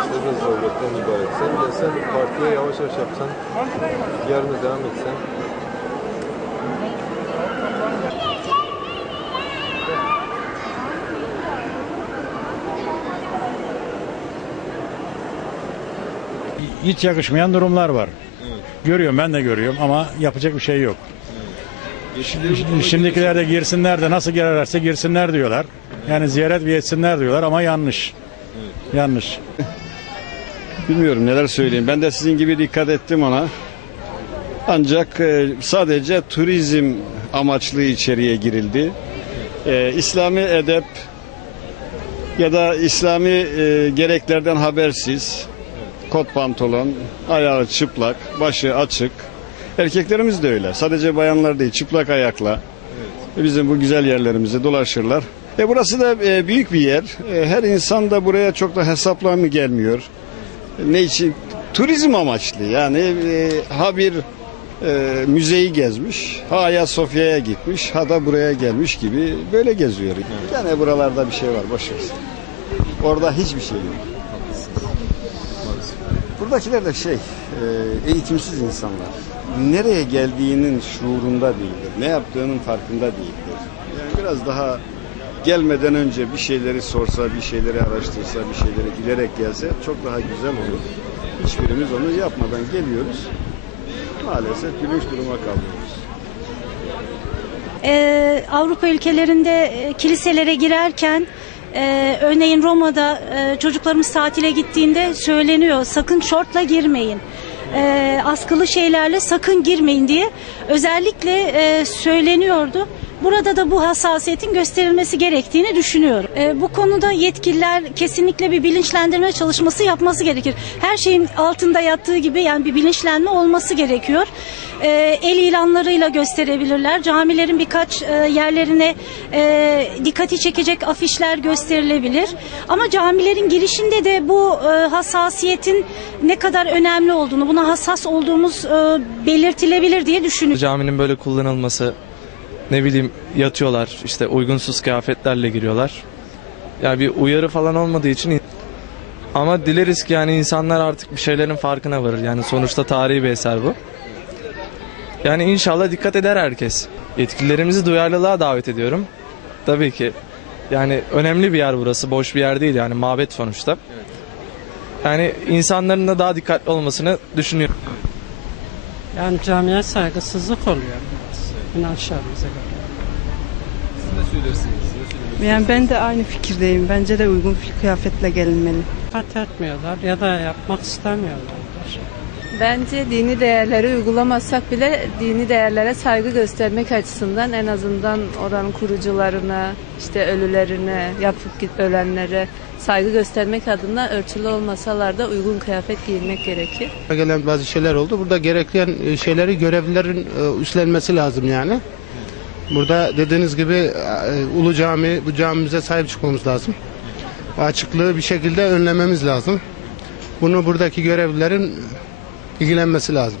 işlerin zorluktan ibaret. Sen gelsen partiye yavaş yavaş yapsan, yarını devam etsen. Hiç yakışmayan durumlar var. Evet. Görüyorum, ben de görüyorum ama yapacak bir şey yok. Şimdikiler de girsinler de nasıl girerlerse girsinler diyorlar. Yani ziyaret bir etsinler diyorlar ama yanlış. Yanlış. Bilmiyorum neler söyleyeyim. Ben de sizin gibi dikkat ettim ona. Ancak sadece turizm amaçlı içeriye girildi. İslami edep ya da İslami gereklerden habersiz, kot pantolon, ayağı çıplak, başı açık. Erkeklerimiz de öyle. Sadece bayanlar değil, çıplak ayakla bizim bu güzel yerlerimizi dolaşırlar. Burası da büyük bir yer. Her insan da buraya çok da hesapla mı gelmiyor? Ne için? Turizm amaçlı. Yani ha bir müzeyi gezmiş, ha Ayasofya'ya gitmiş, ha da buraya gelmiş gibi böyle geziyor. Yani buralarda bir şey var, boş ver. Orada hiçbir şey yok. Buradakiler de eğitimsiz insanlar. Nereye geldiğinin şuurunda değildir. Ne yaptığının farkında değildir. Yani biraz daha gelmeden önce bir şeyleri sorsa, bir şeyleri araştırsa, bir şeyleri bilerek gelse çok daha güzel olur. Hiçbirimiz onu yapmadan geliyoruz. Maalesef gülünç duruma kalıyoruz. Avrupa ülkelerinde kiliselere girerken örneğin Roma'da çocuklarımız tatile gittiğinde söyleniyor, sakın şortla girmeyin. Askılı şeylerle sakın girmeyin diye özellikle söyleniyordu. Burada da bu hassasiyetin gösterilmesi gerektiğini düşünüyorum. Bu konuda yetkililer kesinlikle bir bilinçlendirme çalışması yapması gerekir. Her şeyin altında yattığı gibi yani bir bilinçlenme olması gerekiyor. El ilanlarıyla gösterebilirler. Camilerin birkaç yerlerine dikkati çekecek afişler gösterilebilir. Ama camilerin girişinde de bu hassasiyetin ne kadar önemli olduğunu, buna hassas olduğumuz belirtilebilir diye düşünüyorum. Caminin böyle kullanılması, ne bileyim yatıyorlar işte uygunsuz kıyafetlerle giriyorlar. Yani bir uyarı falan olmadığı için ama dileriz ki yani insanlar artık bir şeylerin farkına varır. Yani sonuçta tarihi bir eser bu. Yani inşallah dikkat eder herkes. Yetkililerimizi duyarlılığa davet ediyorum. Tabii ki yani önemli bir yer burası, boş bir yer değil yani mabet sonuçta. Yani insanların da daha dikkatli olmasını düşünüyorum. Yani camiye saygısızlık oluyor. İnançlarımıza göre. Siz ne söylersiniz? Yani ben de aynı fikirdeyim. Bence de uygun kıyafetle gelinmeli. Dikkat etmiyorlar ya da yapmak istemiyorlar. Bence dini değerleri uygulamazsak bile dini değerlere saygı göstermek açısından en azından oranın kurucularına, işte ölülerine, yapıp ölenlere saygı göstermek adına örtülü olmasalar da uygun kıyafet giyinmek gerekir. Gelen bazı şeyler oldu. Burada gerekli şeyleri görevlilerin üstlenmesi lazım yani. Burada dediğiniz gibi Ulu Cami, bu camimize sahip çıkmamız lazım. Açıklığı bir şekilde önlememiz lazım. Bunu buradaki görevlilerin ilgilenmesi lazım.